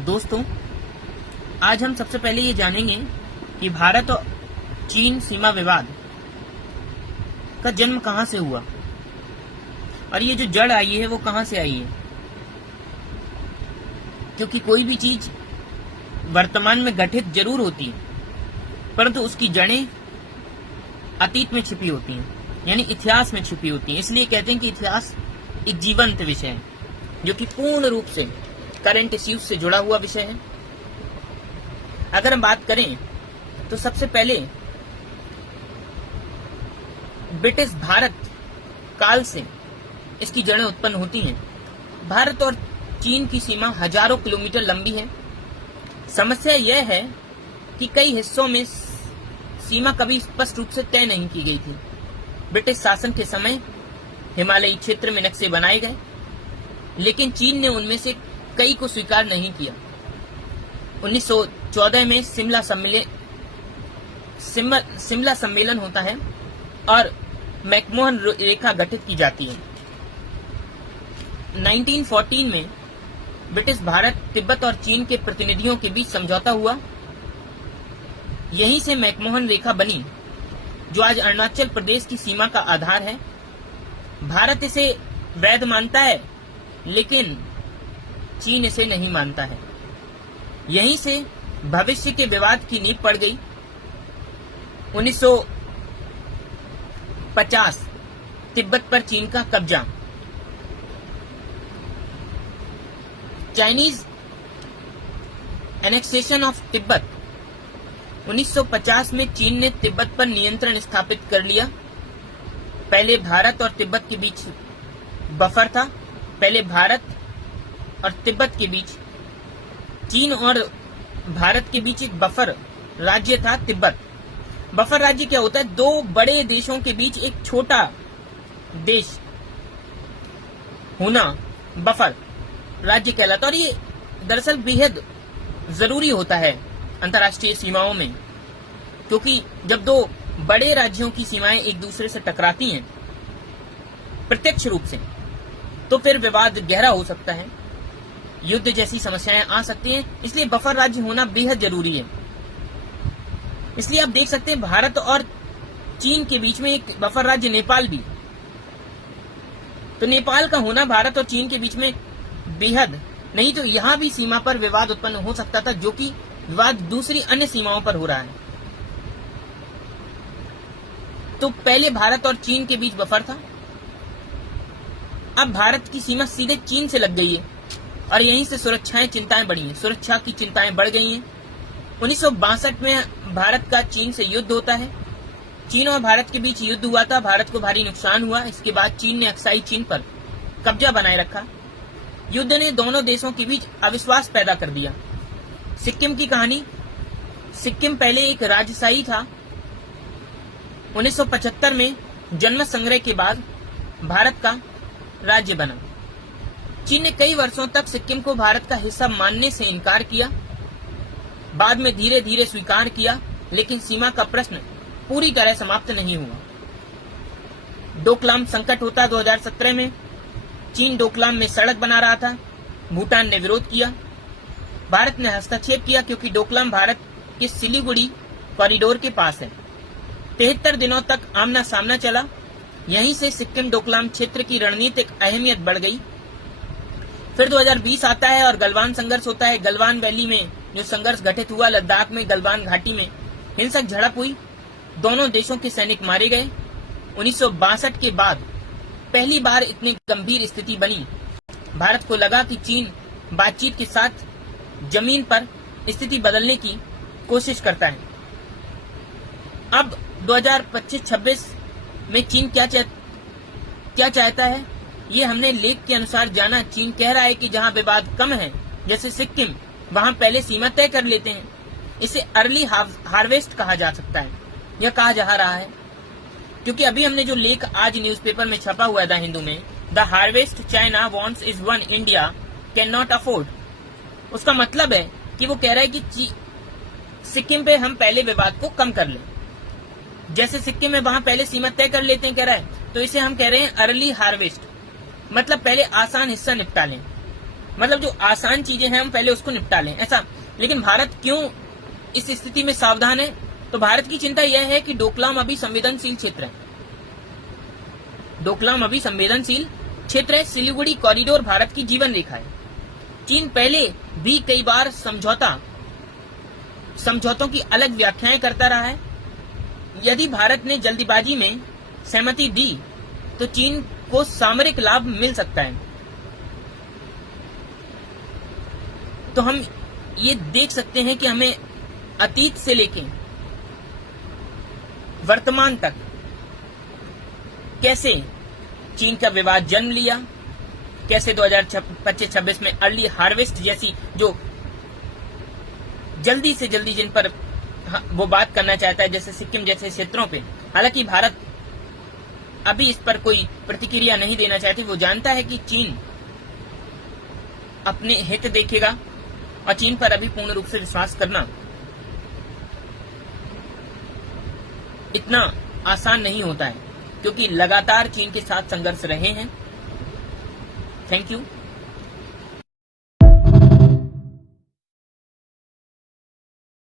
दोस्तों, आज हम सबसे पहले ये जानेंगे कि भारत और चीन सीमा विवाद का जन्म कहां से हुआ और ये जो जड़ आई है वो कहां से आई है। क्योंकि कोई भी चीज वर्तमान में घटित जरूर होती है, परंतु उसकी जड़ें अतीत में छिपी होती हैं, यानी इतिहास में छिपी होती हैं। इसलिए कहते हैं कि इतिहास एक जीवंत विषय है जो कि पूर्ण रूप से करंट इश्यूज से जुड़ा हुआ विषय है। अगर हम बात करें तो सबसे पहले ब्रिटिश भारत काल से इसकी जड़ें उत्पन्न होती हैं। भारत और चीन की सीमा हजारों किलोमीटर लंबी है। समस्या यह है कि कई हिस्सों में सीमा कभी स्पष्ट रूप से तय नहीं की गई थी। ब्रिटिश शासन के समय हिमालयी क्षेत्र में नक्शे बनाए गए, लेकिन चीन ने उनमें से कई को स्वीकार नहीं किया। 1914 में शिमला सम्मेलन होता है और मैकमोहन रेखा गठित की जाती है। 1914 में ब्रिटिश भारत, तिब्बत और चीन के प्रतिनिधियों के बीच समझौता हुआ। यहीं से मैकमोहन रेखा बनी, जो आज अरुणाचल प्रदेश की सीमा का आधार है। भारत इसे वैध मानता है, लेकिन चीन इसे नहीं मानता है। यहीं से भविष्य के विवाद की नींव पड़ गई। 1950 तिब्बत पर चीन का कब्जा। Chinese annexation of Tibet. 1950 में चीन ने तिब्बत पर नियंत्रण स्थापित कर लिया। पहले भारत और तिब्बत के बीच बफर था। पहले भारत और तिब्बत के बीच, चीन और भारत के बीच एक बफर राज्य था तिब्बत। बफर राज्य क्या होता है? दो बड़े देशों के बीच एक छोटा देश होना बफर राज्य कहलाता। और ये दरअसल बेहद जरूरी होता है अंतर्राष्ट्रीय सीमाओं में, क्योंकि जब दो बड़े राज्यों की सीमाएं एक दूसरे से टकराती हैं प्रत्यक्ष रूप से, तो फिर विवाद गहरा हो सकता है, युद्ध जैसी समस्याएं आ सकती हैं। इसलिए बफर राज्य होना बेहद जरूरी है। इसलिए आप देख सकते हैं भारत और चीन के बीच में एक बफर राज्य नेपाल भी। तो नेपाल का होना भारत और चीन के बीच में बेहद, नहीं तो यहां भी सीमा पर विवाद उत्पन्न हो सकता था, जो कि विवाद दूसरी अन्य सीमाओं पर हो रहा है। तो पहले भारत और चीन के बीच बफर था। अब भारत की सीमा सीधे चीन से लग गई है और यहीं से चिंताएं बढ़ी हैं। सुरक्षा की चिंताएं बढ़ गई हैं। 1962 में भारत का चीन से युद्ध होता है। चीन और भारत के बीच युद्ध हुआ था। भारत को भारी नुकसान हुआ। इसके बाद चीन ने अक्साई चीन पर कब्जा बनाए रखा। युद्ध ने दोनों देशों के बीच अविश्वास पैदा कर दिया। सिक्किम की कहानी। सिक्किम पहले एक राजशाही था। 1975 में जनमत संग्रह के बाद भारत का राज्य बना। चीन ने कई वर्षों तक सिक्किम को भारत का हिस्सा मानने से इनकार किया, बाद में धीरे धीरे स्वीकार किया, लेकिन सीमा का प्रश्न पूरी तरह समाप्त नहीं हुआ। डोकलाम संकट होता 2017 में। चीन डोकलाम में सड़क बना रहा था। भूटान ने विरोध किया। भारत ने हस्तक्षेप किया, क्योंकि डोकलाम भारत के सिलीगुड़ी कॉरिडोर के पास है। 73 दिनों तक आमना सामना चला। यहीं से सिक्किम डोकलाम क्षेत्र की रणनीतिक अहमियत बढ़ गई। फिर 2020 आता है और गलवान संघर्ष होता है। गलवान वैली में जो संघर्ष घटित हुआ, लद्दाख में गलवान घाटी में हिंसक झड़प हुई। दोनों देशों के सैनिक मारे गए। 1962 के बाद पहली बार इतनी गंभीर स्थिति बनी। भारत को लगा कि चीन बातचीत के साथ जमीन पर स्थिति बदलने की कोशिश करता है। अब 2025-26 में चीन क्या चाहता है, ये हमने लेख के अनुसार जाना। चीन कह रहा है कि जहां विवाद कम है, जैसे सिक्किम, वहां पहले सीमा तय कर लेते हैं। इसे अर्ली हार्वेस्ट कहा जा सकता है, यह कहा जा रहा है। क्योंकि अभी हमने जो लेख आज न्यूज़पेपर में छपा हुआ है द हिंदू में, the harvest China wants is one India can not afford, उसका मतलब है कि वो कह रहा है कि सिक्किम पे हम पहले विवाद को कम कर लें। जैसे सिक्किम में वहां पहले सीमा तय कर लेते हैं, कह रहा है, तो इसे हम कह रहे हैं अर्ली हार्वेस्ट, मतलब पहले आसान हिस्सा निपटा लें। मतलब जो आसान चीजें हैं हम पहले उसको निपटा लें, ऐसा। लेकिन भारत क्यों इस स्थिति में सावधान है? तो भारत की चिंता यह है कि डोकलाम अभी संवेदनशील क्षेत्र है। डोकलाम अभी संवेदनशील क्षेत्र है। सिलीगुड़ी कॉरिडोर भारत की जीवन रेखा है। चीन पहले भी कई बार समझौतों की अलग व्याख्याएं करता रहा है। यदि भारत ने जल्दीबाजी में सहमति दी तो चीन को सामरिक लाभ मिल सकता है। तो हम ये देख सकते हैं कि हमें अतीत से लेके वर्तमान तक कैसे चीन का विवाद जन्म लिया, कैसे 2025-26 में अर्ली हार्वेस्ट जैसी जो जल्दी से जल्दी जिन पर वो बात करना चाहता है, जैसे सिक्किम जैसे क्षेत्रों पे, हालांकि भारत अभी इस पर कोई प्रतिक्रिया नहीं देना चाहती। वो जानता है कि चीन अपने हित देखेगा और चीन पर अभी पूर्ण रूप से विश्वास करना इतना आसान नहीं होता है, क्योंकि लगातार चीन के साथ संघर्ष रहे हैं। Thank you.